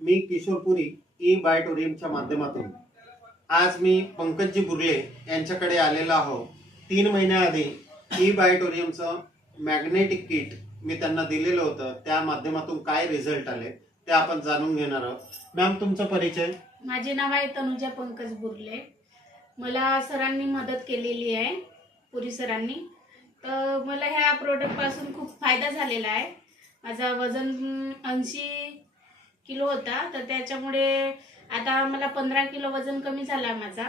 मी Kishorpuri E बायोटोरियमच्या माध्यमातून आज मी पंकजी बुर्ले यांच्याकडे आलेलो आहो। 3 महिन्याआधी ई बायोटोरियमचं मॅग्नेटिक किट मी त्यांना दिलेलं होतं, त्या माध्यमातून काय रिझल्ट आले ते आपण जाणून घेणार आहोत। मॅम, तुमचा परिचय? माझे नाव आहे तनुजा पंकज बुर्ले। मला सरांनी मदत केलेली आहे, पुरी सरांनी। तर मला ह्या प्रोडक्ट पासून खूप फायदा झालेला आहे। माझा वजन 80 किलो होता, तर त्याच्यामुळे आता मला 15 किलो वजन कमी झाला माझा।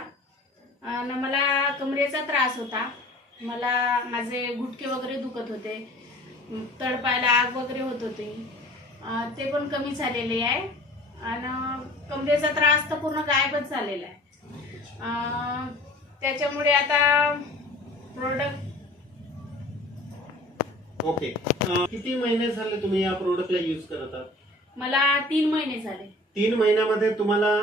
आणि मला कमरेचा त्रास होता, मला माझे घुटके वगैरे दुखत होते, तळपायाला आग वगैरे होत होती, ते पण कमी झालेले आहे। आणि कमरेचा त्रास तर पूर्ण गायबच झालेला आहे। त्याच्यामुळे आता प्रोडक्ट ओके, किती महिने झाले तुम्ही या प्रोडक्टला यूज करत आहात? मला 3 महिने झाले। 3 महिन्यामध्ये तुम्हाला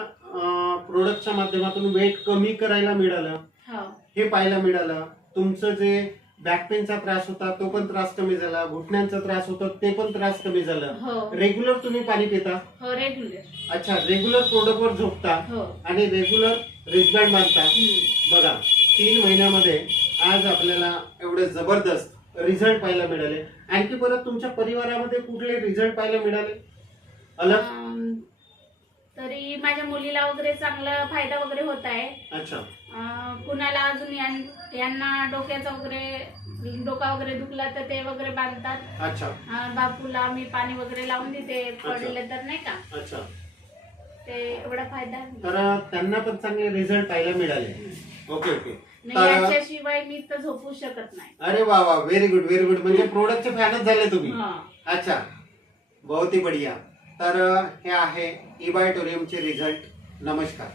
प्रोडक्टच्या माध्यमातून वेट कमी करायला मिळालं, हो, हे पाहायला मिळालं। तुमचं जे बॅक पेनचा त्रास होता तो पण त्रास कमी झाला, घुटण्यांचा त्रास होता ते पण त्रास कमी झाला। हो, रेग्युलर तुम्ही पाणी पिता? हो, रेग्युलर। अच्छा, रेग्युलर प्रोडक्टवर झोपता हो, आणि रेग्युलर रिस्टबँड बांधता। बघा, 3 महिन्यामध्ये आज आपल्याला एवढे जबरदस्त रिझल्ट पाहायला मिळाले। आणखी परत तुमच्या परिवारामध्ये कुठले रिझल्ट पाहायला मिळाले अलग? तरी माझ्या मुलीला वगैरे चांगला फायदा वगैरे होत आहे। अच्छा, कुणाला अजून यांना डोक्याचा वगैरे डोका वगैरे दुखला तर ते वगैरे बांधतात। अच्छा, बापूला मी पाणी वगैरे लावून देते, पडले तर नाही का, अच्छा, ते एवढा फायदा आहे। तर त्यांना पण चांगले रिझल्ट पाहायला मिळाले। ओके ओके, नाही, याच्याशिवाय मी तर झोपू शकत नाही। अरे वा वा, व्हेरी गुड व्हेरी गुड, म्हणजे प्रोडक्टचे फॅनच झाले तुम्ही। हा। अच्छा, बहुत ही बढिया। तर हे आहे ई बायोटोरियमचे रिझल्ट। नमस्कार।